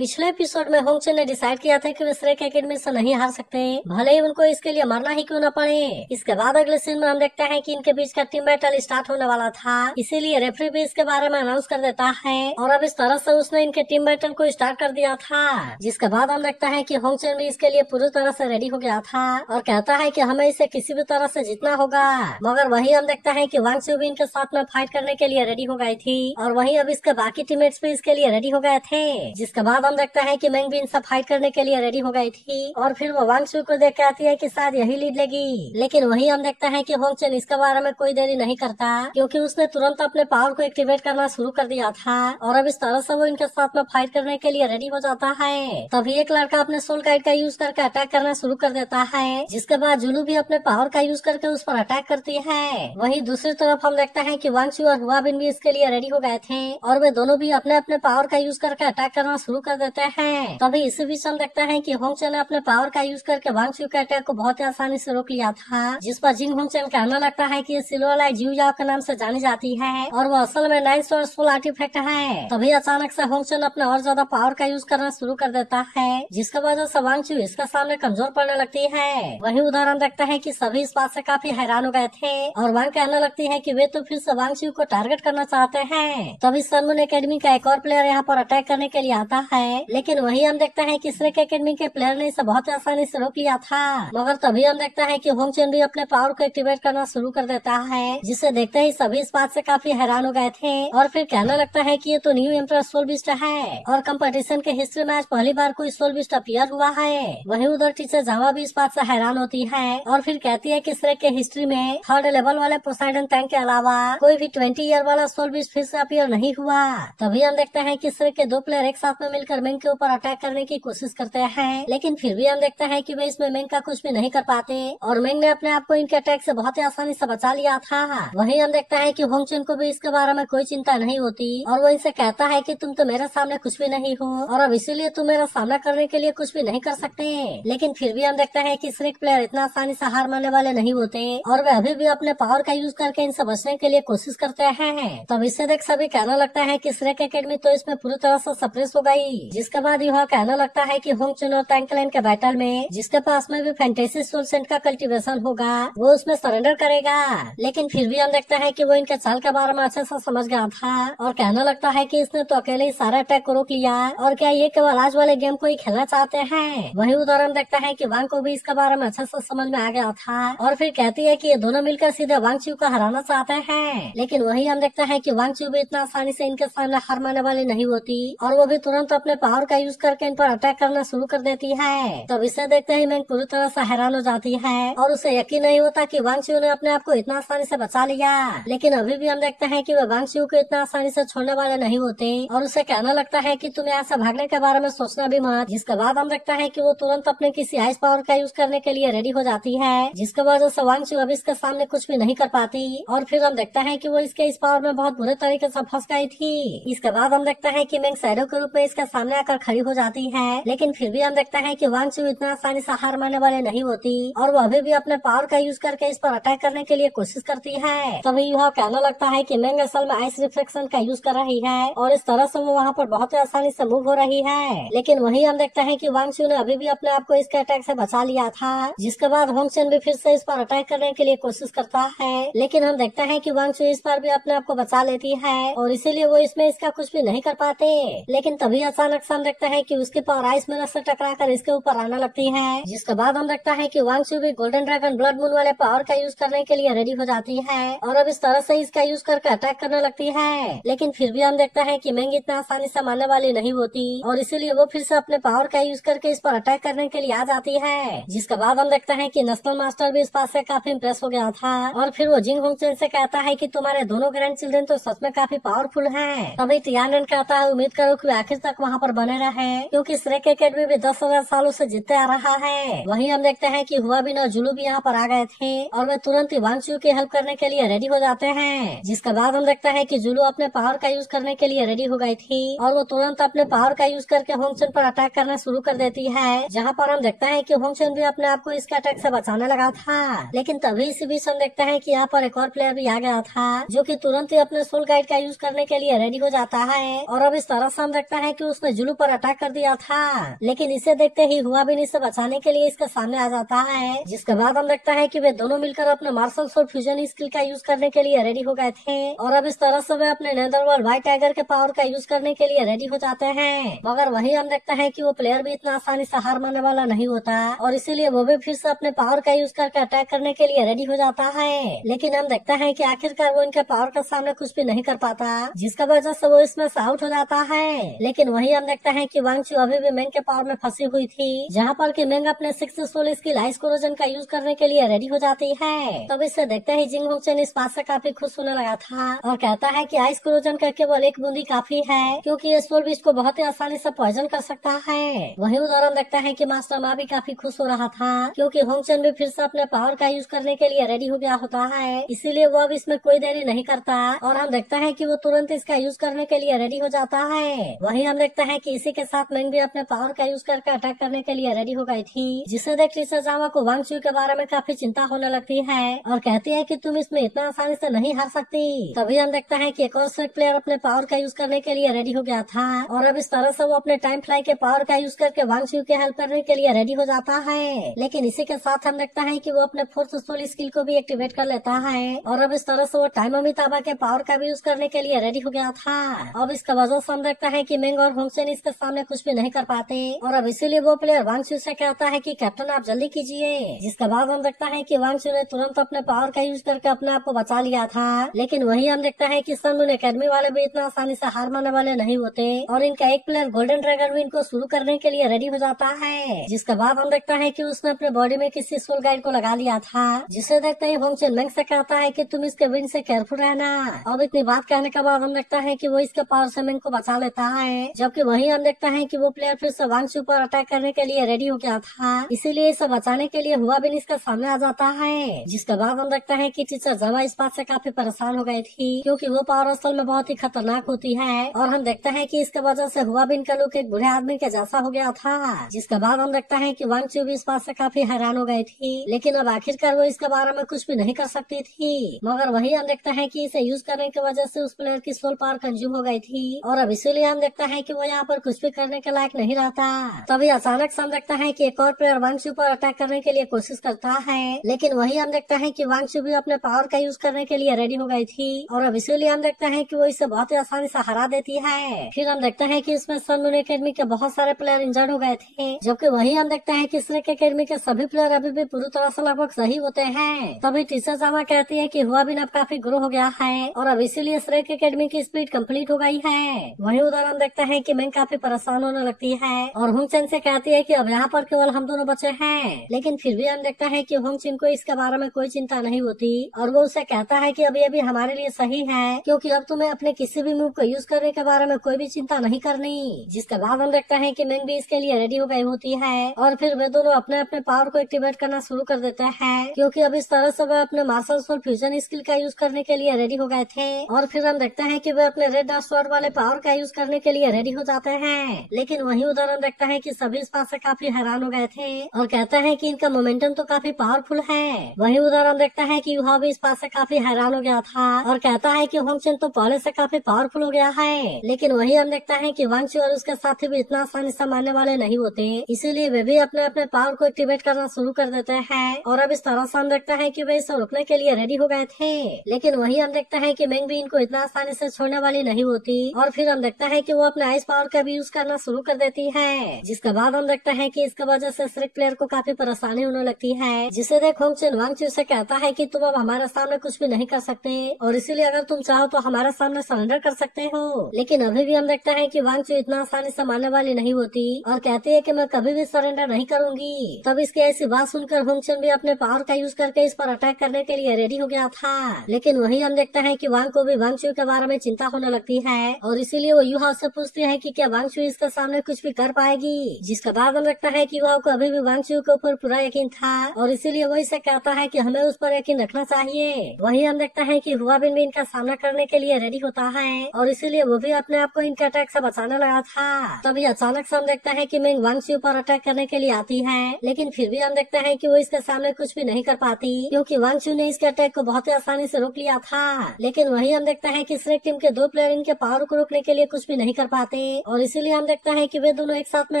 पिछले एपिसोड में होंगचन ने डिसाइड किया था कि वे श्रेक एकेडमी से नहीं हार सकते, भले ही उनको इसके लिए मरना ही क्यों न पड़े। इसके बाद अगले सीन में हम देखते हैं कि इनके बीच का टीम बैटल स्टार्ट होने वाला था, इसीलिए रेफरी भी इसके बारे में अनाउंस कर देता है और अब इस तरह से उसने इनके टीम बैटल को स्टार्ट कर दिया था। जिसके बाद हम देखते हैं कि होंगचन भी इसके लिए पूरी तरह से रेडी हो गया था और कहता है कि हमें इसे किसी भी तरह से जीतना होगा। मगर वही हम देखते हैं कि वांग चू भी इनके साथ में फाइट करने के लिए रेडी हो गई थी और वही अब इसके बाकी टीममेट्स भी इसके लिए रेडी हो गए थे। जिसके बाद हम देखते हैं कि मेंग भी इनसे फाइट करने के लिए रेडी हो गई थी और फिर वो वांग चू को देख के आती है कि शायद यही लीड लेगी। लेकिन वही हम देखते हैं कि होंगचन इसके बारे में कोई देरी नहीं करता, क्योंकि उसने तुरंत अपने पावर को एक्टिवेट करना शुरू कर दिया था और अब इस तरह से वो इनके साथ में फाइट करने के लिए रेडी हो जाता है। तभी एक लड़का अपने सोल गाइड का यूज करके अटैक करना शुरू कर देता है, जिसके बाद जुलू भी अपने पावर का यूज करके उस पर अटैक करती है। वहीं दूसरी तरफ हम देखते हैं कि वांग चू और हुआ बिन भी इसके लिए रेडी हो गए थे और वे दोनों भी अपने अपने पावर का यूज करके अटैक करना शुरू कर देते हैं। तभी इसी बीच हम देखते हैं कि होंगचन ने अपने पावर का यूज करके वांग चू के अटैक को बहुत ही आसानी से रोक लिया था, जिस पर जिंग होंगचन कहने लगता है कि ये सिल्वर लाइट जियो याओ के नाम से जानी जाती है और वो असल में 9 सोल आर्टिफैक्ट है। तभी अचानक से होंगचन अपना और ज्यादा पावर का यूज करना शुरू कर देता है, जिसके वजह से वांग चू इसके सामने कमजोर पड़ने लगती है। वही उधर हम देखते हैं कि सभी इस बात से काफी हैरान हो गए थे और वांग कहने लगती है कि वे तो फिर से वांग चू को टारगेट करना चाहते हैं। तभी सनमून एकेडमी का एक और प्लेयर यहाँ पर अटैक करने के लिए आता है, लेकिन वही हम देखते हैं कि श्रेक एकेडमी के प्लेयर ने इसे बहुत आसानी से रोक लिया था। मगर तभी हम देखते हैं कि होंगचन भी अपने पावर को एक्टिवेट करना शुरू कर देता है, जिसे देखते ही सभी इस बात से काफी हैरान हो गए थे और फिर कहने लगता है कि ये तो न्यू एम्परर सोल बिस्ट है और कंपटीशन के हिस्ट्री में आज पहली बार कोई सोल बिस्ट अपीयर हुआ है। वही उधर टीचर जावा भी इस बात से हैरान होती है और फिर कहती है कि श्रेक के हिस्ट्री में थर्ड लेवल वाले पोसाइडन टैंक के अलावा कोई भी 20 ईयर वाला सोल बिस्ट फिर से अपीयर नहीं हुआ। तभी हम देखते हैं कि श्रेक के दो प्लेयर एक साथ में मिलकर मेंग के ऊपर अटैक करने की कोशिश करते हैं, लेकिन फिर भी हम देखते हैं कि वे इसमें मेंग का कुछ भी नहीं कर पाते और मेंग ने अपने आप को इनके अटैक से बहुत ही आसानी से बचा लिया था। वही हम देखते हैं कि होंगचन को भी इसके बारे में कोई चिंता नहीं होती और वो इनसे कहता है कि तुम तो मेरे सामने कुछ भी नहीं हो और अब इसीलिए तुम मेरा सामना करने के लिए कुछ भी नहीं कर सकते। लेकिन फिर भी हम देखते हैं कि श्रेक प्लेयर इतना आसानी से हार मानने वाले नहीं होते और वे अभी भी अपने पावर का यूज करके इनसे बचने के लिए कोशिश करते हैं। तब इससे देख सभी कहने लगता है कि श्रेक एकेडमी तो इसमें पूरी तरह से सप्रेस हो गई। जिसके बाद यह कहने लगता है कि होंगचन और टैंकलैन के बैटल में जिसके पास में भी फैंटेसी सोल सेंट का कल्टीवेशन होगा वो उसमें सरेंडर करेगा। लेकिन फिर भी हम देखते हैं कि वो इनके चाल के बारे में अच्छे से समझ गया था और कहने लगता है कि इसने तो अकेले ही सारे अटैक को रोक लिया और क्या ये केवल आज वाले गेम को ही खेलना चाहते हैं। वही उदाहरण देखता है कि वांग को भी इसके बारे में अच्छे से समझ में आ गया था और फिर कहती है कि ये दोनों मिलकर सीधे वांग चू को हराना चाहते हैं। लेकिन वही हम देखते हैं कि वांग चू भी इतना आसानी से इनके सामने हार मानने वाली नहीं होती और वो भी तुरंत अपने पावर का यूज करके इन पर अटैक करना शुरू कर देती है। तब इसे देखते ही मेंग पूरी तरह से हैरान हो जाती है और उसे यकीन नहीं होता कि वांग चू ने अपने आप को इतना आसानी से बचा लिया। लेकिन अभी भी हम देखते हैं कि वे वांग चू को इतना आसानी से छोड़ने वाले नहीं होते और उसे कहने लगता है कि तुम यहाँ से भागने के बारे में सोचना भी मत। जिसके बाद हम देखते हैं कि वो तुरंत अपने किसी आइस पावर का यूज करने के लिए रेडी हो जाती है, जिसके वजह से वांग चू अब इसके सामने कुछ भी नहीं कर पाती और फिर हम देखते हैं कि वो इसके इस पावर में बहुत बुरे तरीके से फंस गई थी। इसके बाद हम देखते हैं कि मेंग शैडो के रूप में इसके सामने आकर खड़ी हो जाती है, लेकिन फिर भी हम देखते हैं कि वांग चू इतना आसानी से हार मानने वाले नहीं होती और वो अभी भी अपने पावर का यूज करके इस पर अटैक करने के लिए कोशिश करती है। तभी यह कहने लगता है कि मेंग असल में आइस रिफ्लेक्शन का यूज कर रही है और इस तरह से वो वहाँ पर बहुत ही आसानी से मूव हो रही है। लेकिन वही हम देखते हैं कि वांग चू ने अभी भी अपने आप को इसके अटैक से बचा लिया था। जिसके बाद होंगचन भी फिर से इस पर अटैक करने के लिए कोशिश करता है, लेकिन हम देखते हैं कि वांग चू इस पर भी अपने आप को बचा लेती है और इसीलिए वो इसमें इसका कुछ भी नहीं कर पाते। लेकिन तभी अचानक से हम देखते हैं कि उसकी पावर आइस मिरर से टकराकर इसके ऊपर आने लगती है। जिसके बाद हम देखता है कि वांग चू भी गोल्डन ड्रैगन ब्लड मून वाले पावर का यूज करने के लिए रेडी हो जाती है और अब इस तरह से इसका यूज करके अटैक करने लगती है। लेकिन फिर भी हम देखते हैं कि मेंग इतना आसानी से मारने वाली नहीं होती और इसीलिए वो फिर से अपने पावर का यूज करके इस पर अटैक करने के लिए आ जाती है। जिसके बाद हम देखते हैं कि नेशनल मास्टर भी इस बात से काफी इम्प्रेस हो गया था और फिर वो जिंग होंगचन से कहता है कि तुम्हारे दोनों ग्रैंड चिल्ड्रन तो सच में काफी पावरफुल हैं। तभी टियानन कहता है उम्मीद करो कि आखिर तक वहाँ पर बने रहे, क्योंकि श्रेक एकेडमी भी 10,000 सालों से जीतते आ रहा है। वहीं हम देखते हैं कि हुआ बिन और जुलू भी यहाँ पर आ गए थे और वे तुरंत ही वांग चू की हेल्प करने के लिए रेडी हो जाते हैं। जिसके बाद हम देखते हैं कि जुलू अपने पावर का यूज करने के लिए रेडी हो गई थी और वो तुरंत अपने पावर का यूज करके होंगचन पर अटैक करना शुरू कर देती है, जहाँ पर हम देखते हैं कि होंगचन भी अपने आप को इसके अटैक से बचाने लगा था। लेकिन तभी इसी बीच हम देखते हैं कि यहाँ पर एक और प्लेयर भी आ गया था जो कि तुरंत ही अपने सोल गाइड का यूज करने के लिए रेडी हो जाता है और अब इस तरह से हम देखते हैं कि उसने उसने जुलू पर अटैक कर दिया था, लेकिन इसे देखते ही हुआबिन इसे बचाने के लिए इसके सामने आ जाता है। जिसके बाद हम देखता है कि वे दोनों मिलकर अपने मार्शल सोल फ्यूजन स्किल का यूज करने के लिए रेडी हो गए थे और अब इस तरह से वे अपने नेदरवर्ल्ड व्हाइट टाइगर के पावर का यूज करने के लिए रेडी हो जाते हैं। मगर वही हम देखता है कि वो प्लेयर भी इतना आसानी से हार मानने वाला नहीं होता और इसीलिए वो भी फिर से अपने पावर का यूज करके अटैक करने के लिए रेडी हो जाता है। लेकिन हम देखता है कि आखिरकार वो इनके पावर के सामने कुछ भी नहीं कर पाता, जिसका वजह से वो इसमें से आउट हो जाता है। लेकिन वही हम देखता है कि वांग चू अभी भी मेंग के पावर में फंसी हुई थी, जहाँ पर कि मेंग अपने सक्सेसफुल स्किल आइस कोरोजन का यूज करने के लिए रेडी हो जाती है। तब इसे देखते ही जिंग होंगचेन इस बात से काफी खुश होने लगा था और कहता है कि आइस कोरोजन का केवल एक बूंदी काफी है, क्योंकि ये सोल बीस्ट को बहुत ही आसानी से पॉइजन कर सकता है। वही उधर हम देखता है कि मास्टर मा भी काफी खुश हो रहा था, क्योंकि होंगचेन भी फिर से अपने पावर का यूज करने के लिए रेडी हो गया होता है, इसीलिए वो अब इसमें कोई देरी नहीं करता और हम देखता है कि वो तुरंत इसका यूज करने के लिए रेडी हो जाता है। वही हम देखता है कि इसी के साथ मेंग भी अपने पावर का यूज करके अटैक करने के लिए रेडी हो गई थी, जिसे देख टीचर जामा को वांग चू के बारे में काफी चिंता होने लगती है और कहती है कि तुम इसमें इतना आसानी से नहीं हार सकती। तभी हम देखता है कि एक और स्ट्राइक प्लेयर अपने पावर का यूज करने के लिए रेडी हो गया था और अब इस तरह से वो अपने टाइम फ्लाई के पावर का यूज करके वांग चू की हेल्प करने के लिए रेडी हो जाता है। लेकिन इसी के साथ हम देखता है कि वो अपने फोर्थ सोल स्किल को भी एक्टिवेट कर लेता है और अब इस तरह से वो टाइम अमिताभा के पावर का भी यूज करने के लिए रेडी हो गया था। अब इसका वजह से हम देखता है कि मेंग और होंगचेन इसके सामने कुछ भी नहीं कर पाते और अब इसीलिए वो प्लेयर वांग चू से कहता है कि कैप्टन आप जल्दी कीजिए। जिसके बाद हम देखता है कि वांग चू ने तुरंत अपने पावर का यूज करके अपने आप को बचा लिया था। लेकिन वही हम देखता है कि सन मून एकेडमी वाले भी इतना आसानी से हार मानने वाले नहीं होते और इनका एक प्लेयर गोल्डन ड्रैगन विन को शुरू करने के लिए रेडी हो जाता है। जिसके बाद हम देखता है कि उसने अपने बॉडी में किसी सोल गाइड को लगा लिया था, जिसे देखते ही होंगचेन मेंग से कहता है कि तुम इसके विन से केयरफुल रहना। अब इतनी बात कहने के बाद हम देखता है कि वो इसके पावर से मेंग को बचा लेता है, जबकि वही हम देखता है कि वो प्लेयर फिर से वांग चू पर अटैक करने के लिए रेडी हो गया था, इसीलिए इसे बचाने के लिए हुआबिन इसके सामने आ जाता है। जिसके बाद हम देखता है कि टीचर जामा इस बात से काफी परेशान हो गई थी, क्योंकि वो पावर असल में बहुत ही खतरनाक होती है और हम देखते हैं कि इसके वजह से हुआबिन का लुक एक बूढ़े आदमी के जैसा हो गया था। जिसके बाद हम देखता है कि वांग चू भी इस बात से काफी हैरान हो गई थी, लेकिन अब आखिरकार वो इसके बारे में कुछ भी नहीं कर सकती थी। मगर वही हम देखता है कि इसे यूज करने की वजह से उस प्लेयर की सोल पावर कंज्यूम हो गई थी और अब इसीलिए हम देखता है कि वो यहाँ पर कुछ भी करने के लायक नहीं रहता। तभी अचानक से हम देखता है कि एक और प्लेयर वांग चू पर अटैक करने के लिए कोशिश करता है, लेकिन वही हम देखता है कि वांग चू भी अपने पावर का यूज करने के लिए रेडी हो गई थी और अब इसीलिए हम देखते हैं कि वो इसे बहुत ही आसानी से हरा देती है। फिर हम देखते हैं कि इसमें सन मून एकेडमी के बहुत सारे प्लेयर इंजर्ड हो गए थे, जबकि वही हम देखते हैं कि श्रेक एकेडमी के सभी प्लेयर अभी भी पूरी तरह से लगभग सही होते हैं। तभी टीचर जामा कहती है कि हुआबिन अब काफी ग्रो हो गया है और अब इसीलिए श्रेक एकेडमी की स्पीड कंप्लीट हो गई है। वही उधर हम देखते हैं कि मेंग काफी परेशान होने लगती है और होंगचेन से कहती है कि अब यहाँ पर केवल हम दोनों बचे हैं, लेकिन फिर भी हम देखता है कि होंगचेन को इसके बारे में कोई चिंता नहीं होती और वो उसे कहता है कि अब ये भी हमारे लिए सही है, क्योंकि अब तुम्हें अपने किसी भी मूव को यूज करने के बारे में कोई भी चिंता नहीं करनी। जिसके बाद हम देखता है कि मेंग भी इसके लिए रेडी हो गई होती है और फिर वे दोनों अपने अपने पावर को एक्टिवेट करना शुरू कर देते हैं, क्योंकि अब इस तरह से वे अपने मार्शल सोल फ्यूजन स्किल का यूज करने के लिए रेडी हो गए थे और फिर हम देखते हैं कि वे अपने रेड डार्क स्वॉर्ड वाले पावर का यूज करने के लिए रेडी हो जाते हैं। लेकिन वही उधर हम देखता है कि सभी इस बात से काफी हैरान हो गए थे और कहते हैं कि इनका मोमेंटम तो काफी पावरफुल है। वही उधर हम देखता है कि युहा भी इस बात से काफी हैरान हो गया था और कहता है कि होंगचेन तो पहले से काफी पावरफुल हो गया है। लेकिन वही हम देखता है कि वांग चू और उसके साथी भी इतना आसानी से मारने वाले नहीं होते, इसीलिए वे भी अपने अपने पावर को एक्टिवेट करना शुरू कर देते हैं और अब इस तरह से हम देखता है कि वे इसे रोकने के लिए रेडी हो गए थे। लेकिन वही हम देखता है कि मेंग भी इनको इतना आसानी से छोड़ने वाली नहीं होती और फिर हम देखता है कि वो अपने आइस पावर का भी यूज करना शुरू कर देती है। जिसके बाद हम देखता है कि इसके वजह से श्रेक प्लेयर को काफी परेशानी होने लगती है, जिसे देख होंगचेन वांग चू से कहता है कि तुम अब हमारे सामने कुछ भी नहीं कर सकते और इसीलिए अगर तुम चाहो तो हमारे सामने सरेंडर कर सकते हो। लेकिन अभी भी हम देखता है कि वांग चू इतना आसानी से मारने वाली नहीं होती और कहती है कि मैं कभी भी सरेंडर नहीं करूंगी। तब इसकी ऐसी बात सुनकर होंगचेन भी अपने पावर का यूज करके इस पर अटैक करने के लिए रेडी हो गया था। लेकिन वही हम देखता है कि वांग को भी वांग चू के बारे में चिंता होने लगती है और इसीलिए वो युहा से पूछती है कि क्या वांग चू इसके सामने कुछ भी कर पाएगी। जिसके बाद हम देखता है कि युहा को अभी भी वांग चू के ऊपर पूरा यकीन था और इसीलिए वो इसे कहता है कि हमें उस पर यकीन रखना चाहिए। वही हम देखता है कि हुआबिन भी इनका सामना करने के लिए रेडी होता है और इसीलिए वो भी अपने आप को इनके अटैक से बचाने लगा था। तभी अचानक से हम देखता है कि मेंग वांग चू पर अटैक करने के लिए आती है, लेकिन फिर भी हम देखते हैं कि वो इसके सामने कुछ भी नहीं कर पाती, क्योंकि वांग चू ने इसके अटैक को बहुत ही आसानी से रोक लिया था। लेकिन वही हम देखते हैं कि श्रेक टीम के 2 प्लेयर इनके पावर को रोकने के लिए कुछ भी नहीं कर पाते और इसीलिए हम देखते हैं कि वे दोनों एक साथ में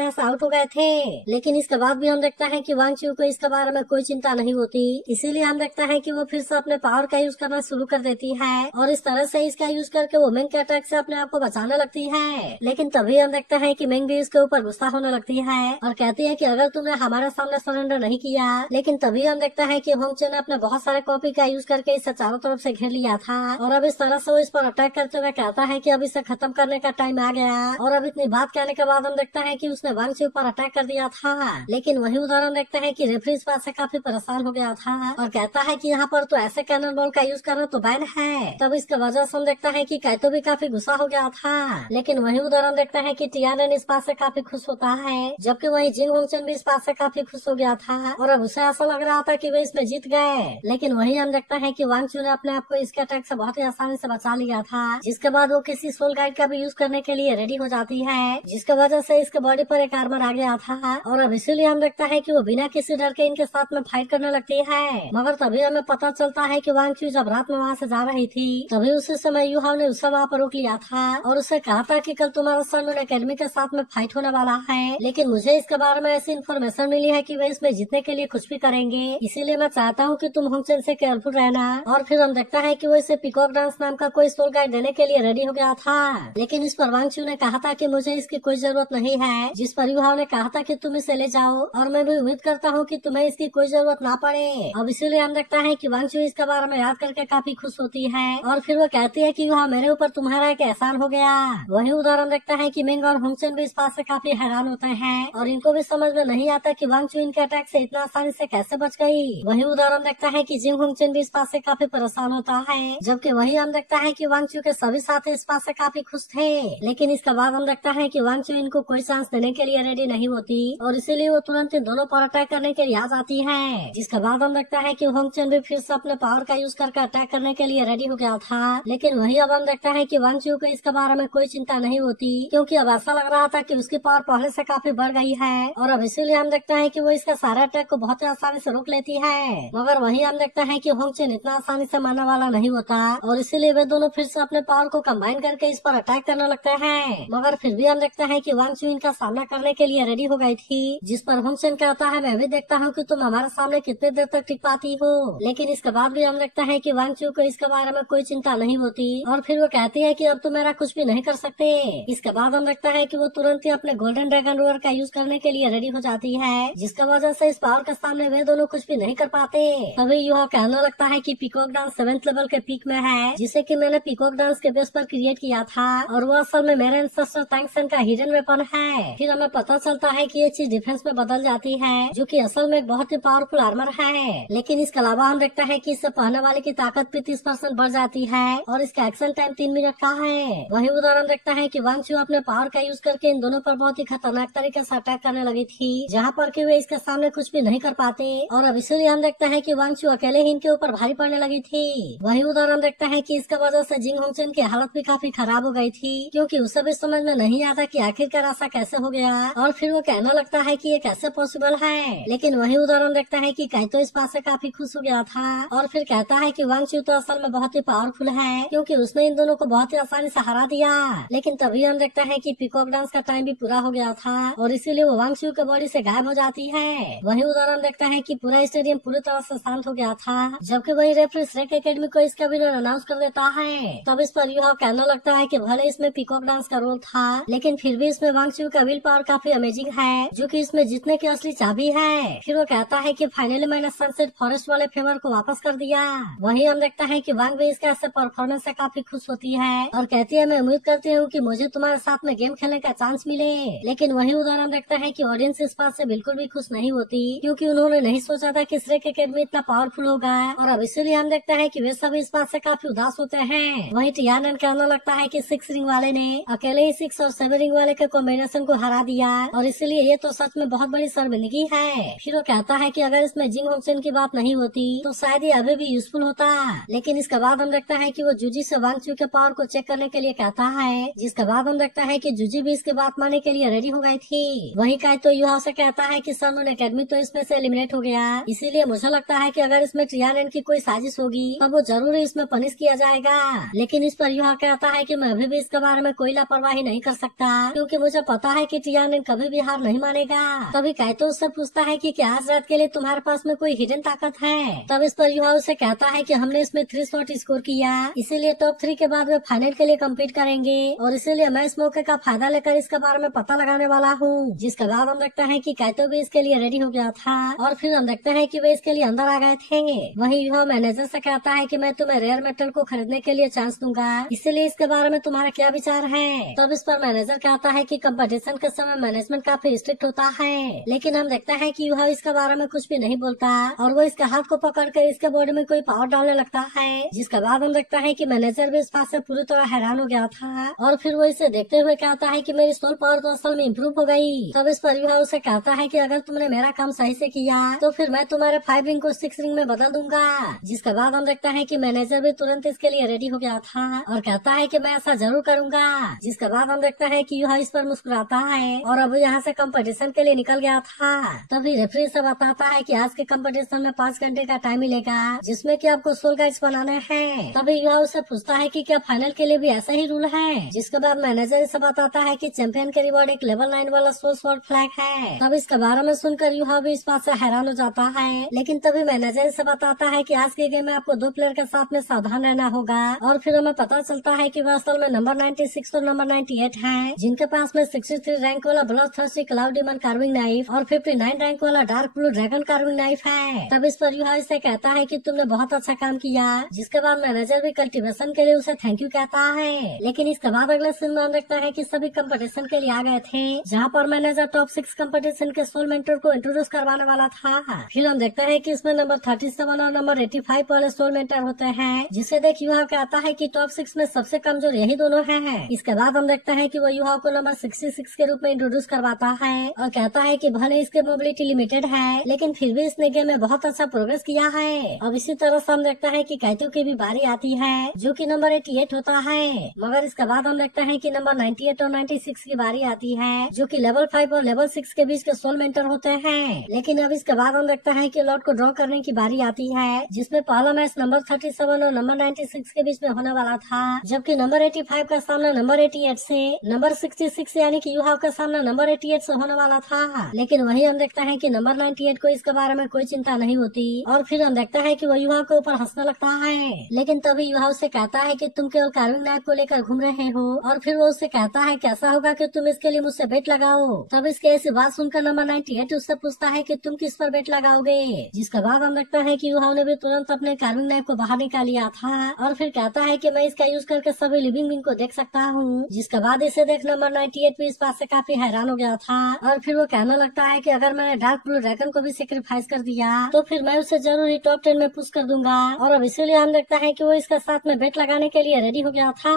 ऐसा आउट हो गए थे। लेकिन इसके बाद भी हम देखते हैं कि वांग चू को इसके बारे में कोई चिंता नहीं होती, इसीलिए हम देखते हैं कि वो फिर से अपने पावर का यूज करना शुरू कर देती है और इस तरह से इसका यूज करके वो मेंग के अटैक से अपने आप को बचाने लगती है। लेकिन तभी हम देखते हैं कि मेंग भी इसके ऊपर गुस्सा होने लगती है और कहती है कि अगर तुमने हमारे सामने सरेंडर नहीं किया। लेकिन तभी हम देखते हैं कि होंगचे ने अपने बहुत सारे कॉपी का यूज करके इसे चारों तरफ से घेर लिया था और अब इस तरह से वो इस पर अटैक करते हुए कहता है कि अब इसे खत्म करने का टाइम आ गया। और अब इतनी बात कहने के बाद हम देखते हैं कि उसने वांग चू पर अटैक कर दिया था। लेकिन वही उदाहरण देखते हैं कि रेफरी इस बात से काफी परेशान हो गया था और कहता है कि यहाँ पर तो ऐसे कैनन बॉल का यूज करना तो बैन है। तब इसके वजह से हम देखते हैं कि काइतो भी काफी गुस्सा हो गया था। लेकिन वही उदाहरण देखते हैं कि टियानन इस बात से काफी खुश होता है, जबकि वही जिंग होंगचन भी इस बात से काफी खुश हो गया था और अब उसे ऐसा लग रहा था कि वे इसमें जीत गए। लेकिन वही हम देखते हैं कि वांग चू ने अपने आप को इसके अटैक से बहुत ही आसानी से बचा लिया था, जिसके बाद वो किसी सोल गाइड का भी यूज करने के लिए रेडी हो जाती है, जिसके वजह से इसके बॉडी पर एक आर्मर आ गया था और अब इसीलिए हम देखते हैं कि वो बिना किसी डर के इनके साथ में फाइट करने लगती है। मगर तभी हमें पता चलता है कि वांग चू जब रात में वहाँ से जा रही थी तभी उसी समय यूहाव ने उसे वहाँ पर रोक लिया था और उसे कहा था कि कल तुम्हारा सन एकेडमी के साथ में फाइट होने वाला है। लेकिन मुझे इसके बारे में ऐसी इन्फॉर्मेशन मिली है कि वे इसमें जीतने के लिए कुछ भी करेंगे, इसीलिए मैं चाहता हूँ कि तुम होंगचन से केयरफुल रहना। और फिर हम देखता है कि वो इसे पीकॉक डांस नाम का कोई सोल गाइड देने के लिए रेडी हो गया था। लेकिन इस पर वांग चू ने कहा था कि मुझे इसकी कोई जरूरत नहीं है, जिस पर यूहाव ने कहा था कि तुम इसे ले जाओ और मैं भी उम्मीद करता हूँ कि तुम्हें इसकी कोई जरूरत ना पड़े। अब इसीलिए हम देखता है कि वांग चू इसके बारे में याद करके काफी खुश होती है और फिर वो कहती है कि यूहाव मेरे ऊपर तुम्हारा एक एहसान हो गया। वही उदाहरण देखता है कि मेंग और होंगचन भी इस बात से काफी हैरान होते हैं और इनको भी समझ में नहीं आता कि वांग चू इनके अटैक से इतना आसानी से कैसे बच गई। वही उदाहरण देखता है कि जिंग होंगचन भी इस बात से काफी परेशान होता है, जबकि वही हम देखता है कि वांग चू के सभी साथी इस बात से काफी खुश थे। लेकिन इसके बाद हम देखता है कि वांग चू इनको कोई चांस देने के लिए रेडी नहीं होती और इसीलिए वो तुरंत इन दोनों पर अटैक करने के लिए आ जाती है। जिसके बाद हम देखता है कि होंगचन भी फिर से अपने पावर का यूज करके अटैक करने के लिए रेडी हो गया था। लेकिन वही अब हम देखता है कि वांग चू को इसके बारे में कोई चिंता नहीं होती, क्योंकि अब ऐसा लग रहा था कि उसकी पावर पहले से काफी बढ़ गई है और अब इसीलिए हम देखते हैं कि वो इसका सारा अटैक को बहुत ही आसानी से रोक लेती है। मगर वही हम देखते हैं कि होंगचन इतना आसानी से मारने वाला नहीं होता और इसीलिए वे दोनों फिर से अपने पावर को कंबाइन करके इस पर अटैक करने लगते हैं। मगर फिर भी हम देखते हैं कि वांग चू इनका सामना करने के लिए रेडी हो गई थी, जिस पर होंगचन कहता है मैं भी देखता हूँ कि तुम हमारे सामने कितने देर तक टिक पाती हो। लेकिन इसके बाद भी हम देखते हैं कि वांग चू को इसके बारे में कोई चिंता नहीं होती और फिर वो कहती है कि अब तुम मेरा कुछ भी नहीं कर सकते। इसके बाद हम देखता है कि वो तुरंत ही अपने गोल्डन ड्रैगन रोअर का यूज करने के लिए रेडी हो जाती है, जिसका वजह से इस पावर के सामने वे दोनों कुछ भी नहीं कर पाते। तभी यह कहने लगता है कि पीकॉक डांस 7th लेवल के पीक में है, जिसे कि मैंने पीकॉक डांस के बेस पर क्रिएट किया था और वो असल में मेरे एंसेस्टर टैंक्सन का हिडन वेपन है। फिर हमें पता चलता है कि ये चीज डिफेंस में बदल जाती है, जो कि असल में एक बहुत ही पावरफुल आर्मर है। लेकिन इसके अलावा हम देखते हैं कि इससे पहनने वाले की ताकत भी 30% बढ़ जाती है और इसका एक्शन टाइम 3 मिनट का है। वही उदाहरण देखता है कि वांग चू अपने पावर का यूज करके इन दोनों पर बहुत ही खतरनाक तरीके से अटैक करने लगी थी, जहाँ पर कि वे इसके सामने कुछ भी नहीं कर पाते और अब इसीलिए हम देखते हैं कि वांग चू अकेले ही इनके ऊपर भारी पड़ने लगी थी। वही उदाहरण देखता है कि इसका वजह से जिंग होंगचन की हालत भी काफी खराब हो गई थी, क्योंकि उसे भी समझ में नहीं आता कि आखिरकार ऐसा कैसे हो गया और फिर वो कहने लगता है कि ये कैसे पॉसिबल है। लेकिन वही उदाहरण देखता है कि काइतो इस बात से काफी खुश हो गया था और फिर कहता है कि वांग चू तो असल में बहुत ही पावरफुल है, क्योंकि उसने इन दोनों को बहुत ही आसानी से हरा दिया। लेकिन तभी हम देखता है कि पीकॉक डांस का टाइम भी पूरा हो गया था और इसीलिए वो वांग चू के बॉडी से गायब हो जाती है। वही उदाहरण देखता है कि पूरा स्टेडियम पूरी तरह से शांत हो गया था, जबकि वही रेफरी श्रेक एकेडमी को इसका विनर अनाउंस कर देता है। तब इस पर यह कहने लगता है कि भले इसमें पीकॉक डांस का रोल था, लेकिन फिर भी इसमें वांग चू का विल पावर काफी अमेजिंग है, जो कि इसमें जीतने की असली चाबी है। फिर वो कहता है कि फाइनली मैंने सनसेट फॉरेस्ट वाले फेवर को वापस कर दिया। वही हम देखता है कि वांग भी इसके ऐसे परफॉर्मेंस से काफी खुश होती है और कहती है मैं उम्मीद करती हूँ कि मुझे तुम्हारे साथ में गेम खेलने का चांस मिले। लेकिन वही उदाहरण देखता है कि ऑडियंस इस बात से बिल्कुल भी खुश नहीं होती, क्योंकि उन्होंने नहीं सोचा था कि श्रेक एकेडमी इतना पावरफुल होगा और अब इसीलिए हम देखते हैं कि वे सभी इस बात से काफी उदास होते हैं। वही टियानन कहने लगता है कि 6 रिंग वाले ने अकेले ही 6 और 7 रिंग वाले के कॉम्बिनेशन को हरा दिया और इसीलिए ये तो सच में बहुत बड़ी शर्मिंदगी है। फिर वो कहता है कि अगर इसमें जिंग होंगचन की बात नहीं होती तो शायद ये अभी भी यूजफुल होता। लेकिन इसके बाद हम देखता है कि वो जूजी से वांग चू के पावर को चेक करने के लिए कहता है, जिसके बाद हम देखता है कि जूजी भी इसकी बात मानने के लिए रेडी हो गई थी। वही काइतो युहा से कहता है कि सन एकेडमी तो इसमें से एलिमिनेट हो गया, इसीलिए मुझे लगता है कि अगर इसमें टियानन की कोई साजिश होगी तब वो जरूर इसमें पनिश किया जाएगा। लेकिन इस पर युहा कहता है कि मैं अभी भी इसके बारे में कोई लापरवाही ही नहीं कर सकता, क्योंकि मुझे पता है कि टियानन कभी भी हार नहीं मानेगा। तभी काइतो उससे पूछता है कि क्या आज रात के लिए तुम्हारे पास में कोई हिडन ताकत है। तब इस पर युहा उसे कहता है कि हमने इसमें 3 शॉट स्कोर किया, इसीलिए टॉप 3 के बाद वे फाइनल के लिए कम्पीट करेंगे, और इसीलिए मैं इस मौके का फायदा लेकर इसके बारे में पता लगाने वाला हूँ। जिसके बाद हम देखते हैं कि काइतो भी इसके लिए रेडी हो गया था, और फिर हम देखते हैं कि वे इसके लिए अंदर आ गए थे। वहीं युहा मैनेजर से कहता है कि मैं तुम्हें रेयर मेटल को खरीदने के लिए चांस दूंगा, इसीलिए इसके बारे में तुम्हारा क्या विचार है। तब इस पर मैनेजर कहता है कि कंपटीशन के समय मैनेजमेंट काफी स्ट्रिक्ट होता है, लेकिन हम देखते हैं कि युहा इसके बारे में कुछ भी नहीं बोलता, और वो इसके हाथ को पकड़कर इसके बॉडी में कोई पावर डालने लगता है। जिसके बाद हम देखते हैं कि मैनेजर भी इस बात से पूरी तरह हैरान हो गया था, और फिर वो इसे देखते हुए कहता है कि मेरी सोल पावर तो असल में इम्प्रूव हो गई। तब इस पर युहा उसे कहता है कि अगर तुमने मेरा काम सही से किया तो फिर मैं तुम्हारे 5 रिंग को 6 रिंग में बदल दूंगा। जिसके बाद हम देखते हैं कि मैनेजर भी तुरंत इसके लिए रेडी हो गया था, और कहता है कि मैं ऐसा जरूर करूंगा। जिसके बाद हम देखते हैं कि युहा इस पर मुस्कुराता है, और अब यहाँ से कंपटीशन के लिए निकल गया था। तभी रेफरी से बताता है कि आज के कंपटीशन में 5 घंटे का टाइम मिलेगा, जिसमें कि आपको सोल गाइड्स बनाने हैं। तभी युहा उससे पूछता है कि क्या फाइनल के लिए भी ऐसा ही रूल है। जिसके बाद मैनेजर इसे बताता है कि चैंपियन के रिवॉर्ड एक लेवल 9 वाला सोल स्वॉर्ड फ्लैग है। तब इसके बारे में सुनकर युहा भी इस बात से हैरान हो जाता है, लेकिन तभी मैनेजर इसे बताता है कि आज के गेम में आपको 2 प्लेयर के साथ में सावधान रहना होगा, और फिर हमें पता चलता है कि वह असल में नंबर 96 और नंबर 98 है, जिनके पास में 63 रैंक वाला ब्लडथर्स्टी क्लाउड डीमन कार्विंग नाइफ और 59 रैंक वाला dark blue dragon carving knife है। तब इस पर युहा इसे कहता है कि तुमने बहुत अच्छा काम किया। जिसके बाद मैनेजर भी कल्टीवेशन के लिए उसे थैंक यू कहता है। लेकिन इसके बाद अगले सीन में देखता है कि सभी कंपटीशन के लिए आ गए थे, जहाँ पर मैनेजर टॉप 6 कंपटीशन के सोल मेंटर को इंट्रोड्यूस करवाने वाला था। फिर हम देखते हैं कि इसमें नंबर 37 और नंबर 85 वाले सोल मेंटर होते हैं, जिसे देख युहा कहता है कि टॉप 6 में सबसे कमजोर यही दोनों हैं। इसके बाद हम देखते हैं कि वो युहा को नंबर 66 के रूप में इंट्रोड्यूस करवाता है, और कहता है कि भले इसके मोबिलिटी लिमिटेड है, लेकिन फिर भी इसने गेम में बहुत अच्छा प्रोग्रेस किया है। अब इसी तरह से हम देखते हैं कि काइतो की भी बारी आती है, जो कि नंबर 88 होता है। मगर इसके बाद हम देखते हैं कि नंबर 98 और 96 की बारी आती है, जो कि लेवल 5 और लेवल 6 के बीच के सोल मेंटर होते हैं। लेकिन अब इसके बाद हम देखते हैं कि लॉर्ड को ड्रॉ करने की बारी आती है, जिसमें पहला मैच नंबर 37 और नंबर 96 के बीच में होने वाला था, जबकि नंबर 85 का सामना नंबर 88 से, नंबर 66 यानी कि युहा का सामना नंबर 88 से होने वाला था। लेकिन वही हम देखते हैं कि नंबर 98 को इसके बारे में कोई चिंता नहीं होती, और फिर हम देखते हैं कि वो युहा के ऊपर हंसने लगता है। लेकिन तभी युहा उससे कहता है कि तुम केवल कार्विंग नाइफ को लेकर घूम रहे हो, और फिर वो उससे कहता है कैसा होगा कि तुम इसके लिए मुझसे बेट लगाओ। तब इसके ऐसी बात सुनकर नंबर 98 उससे पूछता है कि तुम किस पर बेट लगाओगे। जिसके बाद हम देखते हैं कि युहा ने भी तुरंत अपने कार्विंग नाइफ को बाहर निकाल लिया था, और फिर कहता है कि मैं इसका यूज करके सभी लिविंग बींग को देख सकता हूँ। जिसके बाद इसे देख नंबर 98 भी इस बात से काफी हैरान हो गया था, और फिर वो कहने लगता है कि अगर मैंने डार्क ब्लू ड्रैगन को भी सेक्रीफाइस कर दिया तो फिर मैं उसे जरूर ही टॉप 10 में पुश कर दूंगा। और अब इसीलिए हम देखता है कि वो इसके साथ में बेट लगाने के लिए रेडी हो गया था।